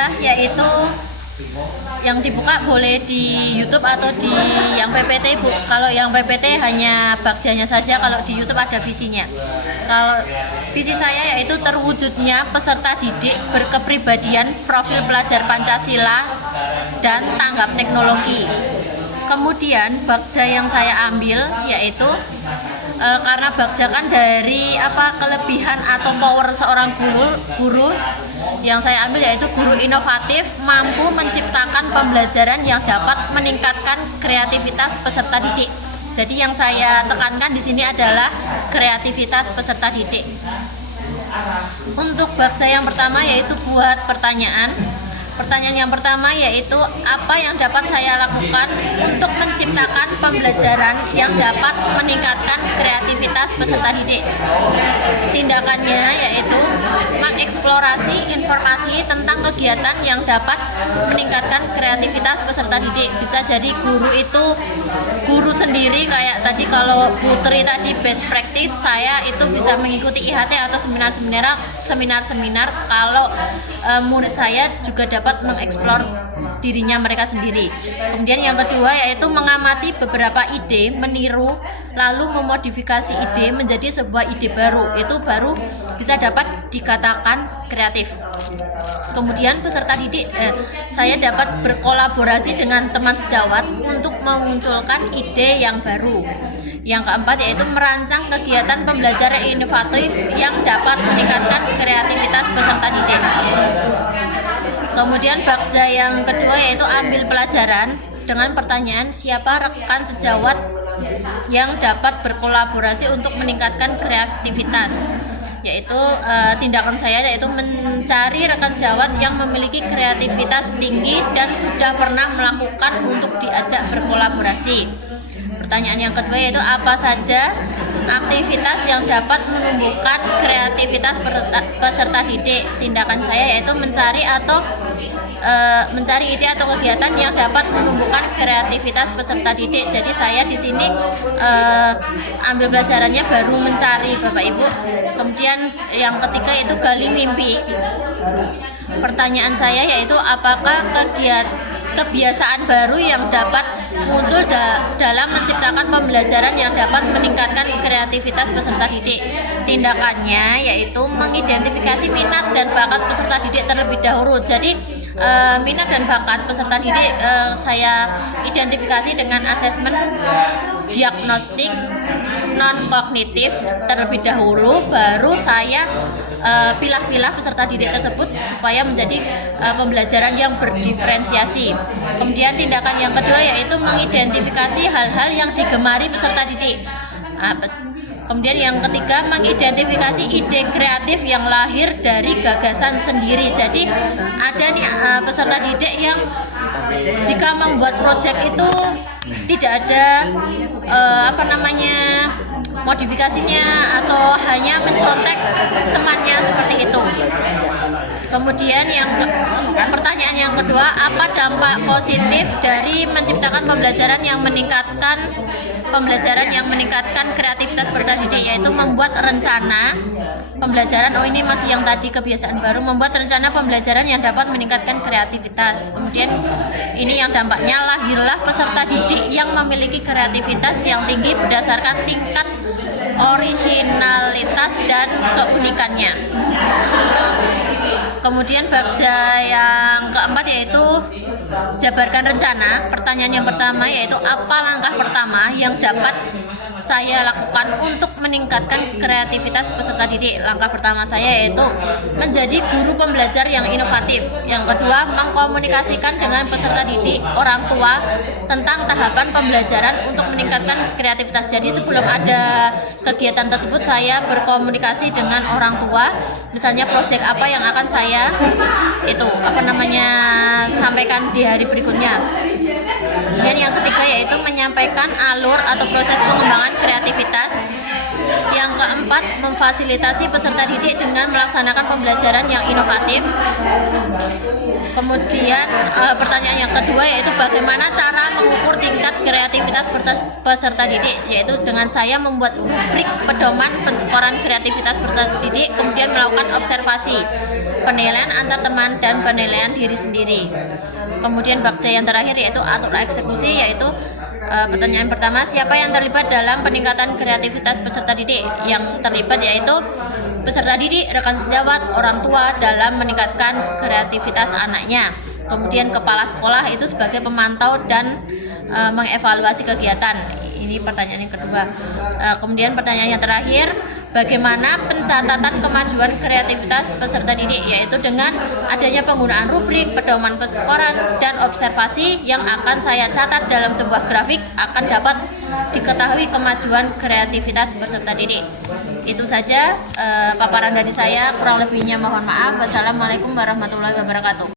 saya yaitu yang dibuka boleh di YouTube atau di yang PPT, Bu. Kalau yang PPT hanya bagjanya saja, kalau di YouTube ada visinya. Kalau visi saya yaitu terwujudnya peserta didik berkepribadian, profil pelajar Pancasila dan tanggap teknologi. Kemudian bagja yang saya ambil yaitu karena bagja kan dari kelebihan atau power seorang guru yang saya ambil yaitu guru inovatif, mampu menciptakan pembelajaran yang dapat meningkatkan kreativitas peserta didik. Jadi yang saya tekankan di sini adalah kreativitas peserta didik. Untuk bagja yang pertama yaitu buat pertanyaan. Pertanyaan yang pertama yaitu apa yang dapat saya lakukan untuk menciptakan pembelajaran yang dapat meningkatkan kreativitas peserta didik. Tindakannya yaitu mengeksplorasi informasi tentang kegiatan yang dapat meningkatkan kreativitas peserta didik. Bisa jadi guru itu guru sendiri, kayak tadi kalau Putri tadi best practice, saya itu bisa mengikuti IHT atau seminar-seminar kalau murid saya juga dapat mengeksplor dirinya mereka sendiri. Kemudian yang kedua yaitu mengamati beberapa ide, meniru, lalu memodifikasi ide menjadi sebuah ide baru. Itu baru bisa dapat dikatakan kreatif. Kemudian peserta didik saya dapat berkolaborasi dengan teman sejawat untuk memunculkan ide yang baru. Yang keempat yaitu merancang kegiatan pembelajaran inovatif yang dapat meningkatkan kreativitas peserta didik. Kemudian bagja yang kedua yaitu ambil pelajaran dengan pertanyaan siapa rekan sejawat yang dapat berkolaborasi untuk meningkatkan kreativitas. Yaitu tindakan saya yaitu mencari rekan sejawat yang memiliki kreativitas tinggi dan sudah pernah melakukan untuk diajak berkolaborasi. Pertanyaan yang kedua yaitu apa saja aktivitas yang dapat menumbuhkan kreativitas peserta didik. Tindakan saya yaitu mencari ide atau kegiatan yang dapat menumbuhkan kreativitas peserta didik. Jadi saya di sini ambil pelajarannya baru mencari, Bapak Ibu. Kemudian yang ketiga yaitu gali mimpi. Pertanyaan saya yaitu apakah kebiasaan baru yang dapat muncul dalam menciptakan pembelajaran yang dapat meningkatkan kreativitas peserta didik. Tindakannya yaitu mengidentifikasi minat dan bakat peserta didik terlebih dahulu. Jadi minat dan bakat peserta didik saya identifikasi dengan asesmen diagnostik non kognitif terlebih dahulu, baru saya pilah-pilah peserta didik tersebut supaya menjadi pembelajaran yang berdiferensiasi. Kemudian tindakan yang kedua yaitu mengidentifikasi hal-hal yang digemari peserta didik. Kemudian yang ketiga mengidentifikasi ide kreatif yang lahir dari gagasan sendiri. Jadi ada nih peserta didik yang jika membuat proyek itu tidak ada modifikasinya atau hanya mencontek temannya seperti itu. Kemudian pertanyaan yang kedua, apa dampak positif dari menciptakan pembelajaran yang meningkatkan kreativitas peserta didik, yaitu membuat rencana pembelajaran. Ini masih yang tadi kebiasaan baru, membuat rencana pembelajaran yang dapat meningkatkan kreativitas. Kemudian ini yang dampaknya, lahirlah peserta didik yang memiliki kreativitas yang tinggi berdasarkan tingkat originalitas dan keunikannya. Kemudian bagja yang keempat yaitu jabarkan rencana. Pertanyaan yang pertama yaitu apa langkah pertama yang dapat saya lakukan untuk meningkatkan kreativitas peserta didik. Langkah pertama saya yaitu menjadi guru pembelajar yang inovatif. Yang kedua, mengkomunikasikan dengan peserta didik orang tua tentang tahapan pembelajaran untuk meningkatkan kreativitas. Jadi sebelum ada kegiatan tersebut saya berkomunikasi dengan orang tua, misalnya proyek apa yang akan saya sampaikan di hari berikutnya. Dan yang ketiga yaitu menyampaikan alur atau proses pengembangan kreativitas. Yang keempat, memfasilitasi peserta didik dengan melaksanakan pembelajaran yang inovatif. Kemudian pertanyaan yang kedua yaitu bagaimana cara mengukur tingkat kreativitas peserta didik, yaitu dengan saya membuat rubrik pedoman penskoran kreativitas peserta didik, kemudian melakukan observasi. penilaian antar teman dan penilaian diri sendiri. Kemudian bakja yang terakhir yaitu atur eksekusi, yaitu pertanyaan pertama, siapa yang terlibat dalam peningkatan kreativitas peserta didik? Yang terlibat yaitu peserta didik, rekan sejawat, orang tua dalam meningkatkan kreativitas anaknya. Kemudian kepala sekolah itu sebagai pemantau dan mengevaluasi kegiatan. Ini pertanyaan yang kedua. Kemudian pertanyaan yang terakhir, bagaimana pencatatan kemajuan kreativitas peserta didik? Yaitu dengan adanya penggunaan rubrik, pedoman peskoran, dan observasi yang akan saya catat dalam sebuah grafik akan dapat diketahui kemajuan kreativitas peserta didik. Itu saja paparan dari saya, kurang lebihnya mohon maaf. Wassalamualaikum warahmatullahi wabarakatuh.